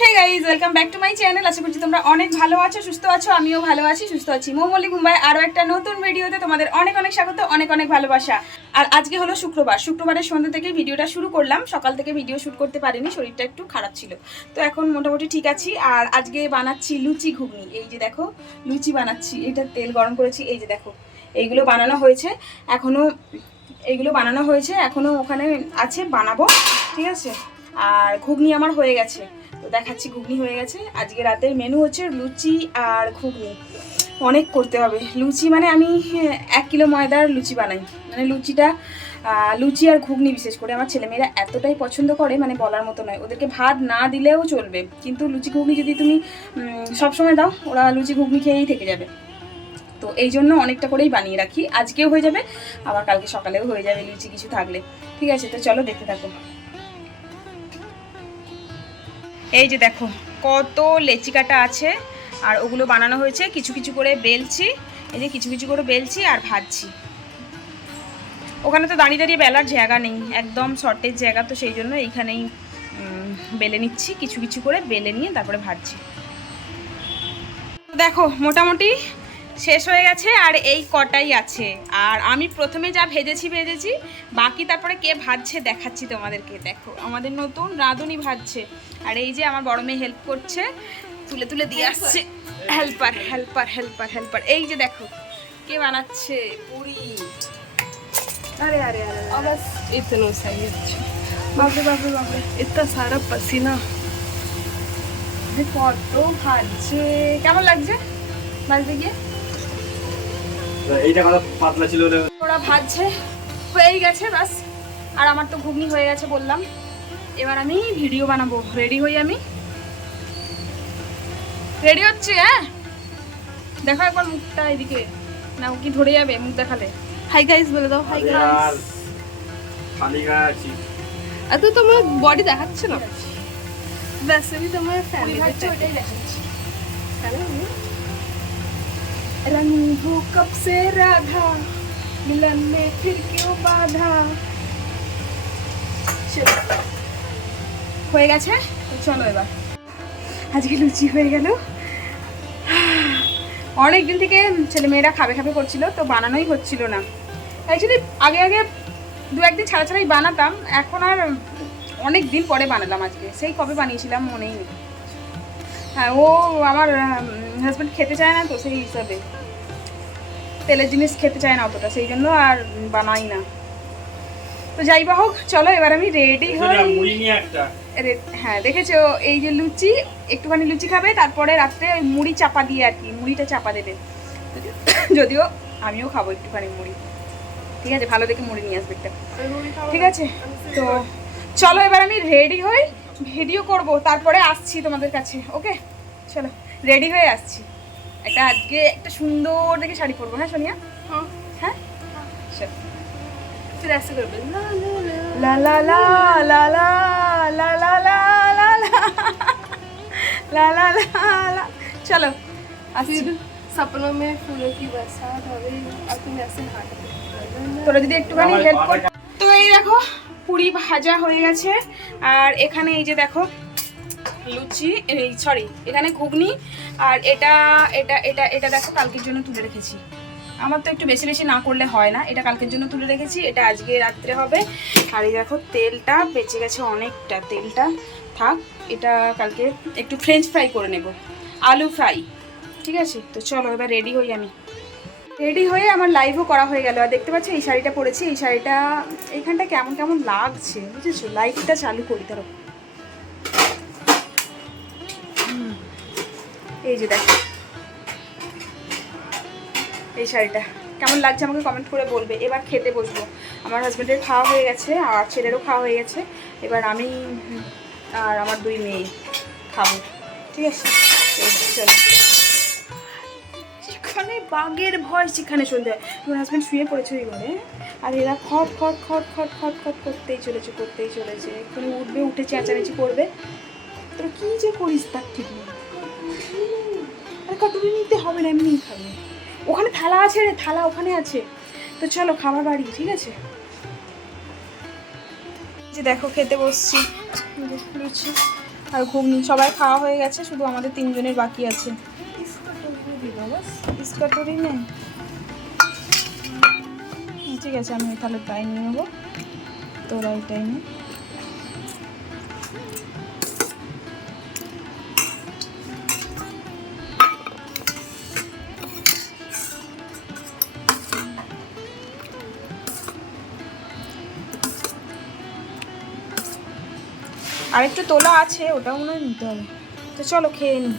Hey guys welcome back to my channel আশা করছি তোমরা অনেক ভালো আছো, সুস্থ আছো, আমিও ভালো আছি, সুস্থ আছি। মৌমলি মুম্বাই আরও একটা নতুন ভিডিওতে তোমাদের অনেক অনেক স্বাগত, অনেক অনেক ভালোবাসা। আর আজকে হলো শুক্রবার। শুক্রবারের সন্ধ্যা থেকে ভিডিওটা শুরু করলাম। সকাল থেকে ভিডিও শ্যুট করতে পারিনি, শরীরটা একটু খারাপ ছিল। তো এখন মোটামুটি ঠিক আছি। আর আজকে বানাচ্ছি লুচি ঘুগনি। এই যে দেখো, লুচি বানাচ্ছি। এটা তেল গরম করেছি। এই যে দেখো, এইগুলো বানানো হয়েছে। এখনও এইগুলো বানানো হয়েছে। এখনও ওখানে আছে, বানাবো। ঠিক আছে? আর ঘুগনি আমার হয়ে গেছে। তো দেখাচ্ছি ঘুগনি হয়ে গেছে। আজকে রাতের মেনু হচ্ছে লুচি আর ঘুগনি। অনেক করতে হবে। লুচি মানে আমি হ্যাঁ, এক কিলো ময়দার লুচি বানাই। মানে লুচিটা লুচি আর ঘুগনি বিশেষ করে। আমার ছেলেমেয়েরা এতটাই পছন্দ করে মানে বলার মতো নয়। ওদেরকে ভাত না দিলেও চলবে। কিন্তু লুচি ঘুগনি যদি তুমি সবসময় দাও ওরা লুচি ঘুগনি খেয়েই থেকে যাবে। তো এই জন্য অনেকটা করেই বানিয়ে রাখি। আজকেও হয়ে যাবে আবার কালকে সকালেও হয়ে যাবে লুচি কিছু থাকলে। ঠিক আছে তো চলো দেখতে থাকো। এই যে দেখো, কত লেচি কাটা আছে, আর ওগুলো বানানো হয়েছে, কিছু কিছু করে বেলছি, এই যে কিছু কিছু করে বেলছি আর ভাজছি। ওখানে তো দাঁড়িয়ে দাঁড়িয়ে বেলার জায়গা নেই, একদম শর্টেজ জায়গা, তো সেই জন্য এইখানেই বেলে নিচ্ছি, কিছু কিছু করে বেলে নিয়ে তারপরে ভাজছি। দেখো, মোটামুটি শেষ হয়ে গেছে আর এই কটাই আছে। আর আমি প্রথমে যা ভেজেছি ভেজেছি বাকি তারপরে কে ভাজছে দেখাচ্ছি তোমাদেরকে। দেখো আমাদের নতুন রাঁধুনি ভাজছে। আর এই যে আমার বড় মেয়ে হেল্প করছে তুলে তুলে দিয়ে আসছে। হেল্পার হেল্পার হেল্পার হেল্পার এই যে দেখো কে বানাচ্ছে? পুরি। আরে আরে আরে কত কেমন লাগছে? গিয়ে? এইটা কত পাতলা ছিল ওরা ভাজছে হয়ে গেছে বাস আর আমার তো ঘুগনি হয়ে গেছে বললাম। এবার আমি ভিডিও বানাবো। রেডি হই আমি। রেডি হচ্ছে হ্যাঁ? দেখো একবার মুখটা এদিকে। না কি ধরে যাবে মুখ দেখালে। হাই গাইস বলে দাও হাই গাইস খালি গাছি আর তোমার বডি দেখাচ্ছে না। ব্যাস আমি তোমার ফ্যামিলি ওইটাই দেখাচ্ছি। रंग हो कब से राधा मिलन में फिर क्यों बाधा চলো। হয়ে গেছে তো চলো এবার আজকে লুচি হয়ে গেল অনেক দিন থেকে ছেলে মেয়েরা খাবে খাবে করছিল তো বানানোই হচ্ছিল না অ্যাকচুয়ালি আগে আগে দু একদিন ছাড়া ছাড়াই বানাতাম এখন আর অনেক দিন পরে বানালাম আজকে সেই কবে বানিয়েছিলাম মনেই নেই হ্যাঁ ও আমার হাজব্যান্ড খেতে চায় না তো সেই হিসাবে তেলের জিনিস খেতে চায় না অতটা সেই জন্য আর বানাই না। তো যাই বা হোক চলো এবার আমি রেডি হই। হ্যাঁ দেখেছ এই যে লুচি একটুখানি লুচি খাবে তারপরে রাত্রে ওই মুড়ি চাপা দিয়ে আর কি মুড়িটা চাপা দেবে। যদিও আমিও খাব একটুখানি মুড়ি। ঠিক আছে ভালো দেখে মুড়ি নিয়ে আসবে একটা। ঠিক আছে তো চলো এবার আমি রেডি হই ভিডিও করব তারপরে আসছি তোমাদের কাছে ওকে চলো রেডি হয়ে আসছি। একটা আজকে একটা সুন্দর দেখে শাড়ি পরবো হ্যাঁ সোনিয়া হ্যাঁ লা লা লা লা লা লা লা লা লা লা লা লা চলো সপনো মে ফুলো কি বরসাত হবে তোরা যদি একটুখানি হেল্প কর তো এই দেখো পুরি ভাজা হয়ে গেছে আর এখানে এই যে দেখো লুচি, এই সরি এখানে ঘুগনি আর এটা এটা এটা এটা দেখো কালকের জন্য তুলে রেখেছি। আমার তো একটু বেশি বেশি না করলে হয় না, এটা কালকের জন্য তুলে রেখেছি, এটা আজকে রাত্রে হবে। আর এই দেখো তেলটা বেঁচে গেছে অনেকটা, তেলটা থাক, এটা কালকে একটু ফ্রেঞ্চ ফ্রাই করে নেব, আলু ফ্রাই ঠিক আছে? তো চলো এবার রেডি হই আমি। রেডি হয়ে আমার লাইভও করা হয়ে গেল, আর দেখতে পাচ্ছি এই শাড়িটা পরেছি, এই শাড়িটা এইখানটা কেমন কেমন লাগছে, বুঝেছ? লাইটটা চালু করি, ধরো। এই যে দেখো। এই শাড়িটা। কেমন লাগছে আমাকে কমেন্ট করে বলবে। এবার খেতে বসবো। আমার হাজব্যান্ডের খাওয়া হয়ে গেছে আর ছেলেরও খাওয়া হয়ে গেছে। এবার আমি আর আমার দুই মেয়ে খাব। ঠিক আছে? চলো। যেখানে বাঘের ভয়, সেখানে শুনতে হয়। তোমার হাজব্যান্ড শুয়ে পড়েছে ওই ঘরে। আর এরা খট খট খট খট খট খট করতেই চলেছে করতেই চলেছে। এখানে উঠবে, উঠে চেঁচামেচি করবে। তোরা কী যে করিস তার ঠিক নেই। আরে কটুরি নিতে হবে না এমনি খাবে। ওখানে থালা আছে রে, থালা ওখানে আছে। তো চলো, খাবার বাড়ি, ঠিক আছে? যে দেখো, খেতে বসছি। লুচি আর ঘুগনি, সবাই খাওয়া হয়ে গেছে, শুধু আমাদের তিনজনের বাকি আছে। ইস্কাটরি নেই? ঠিক আছে, আমি তাহলে তাই নিয়ে নেব। তোরা এটাই নে। আর একটু তোলা আছে ওটাও মনে হয় নিতে হবে। তো চলো খেয়ে নিই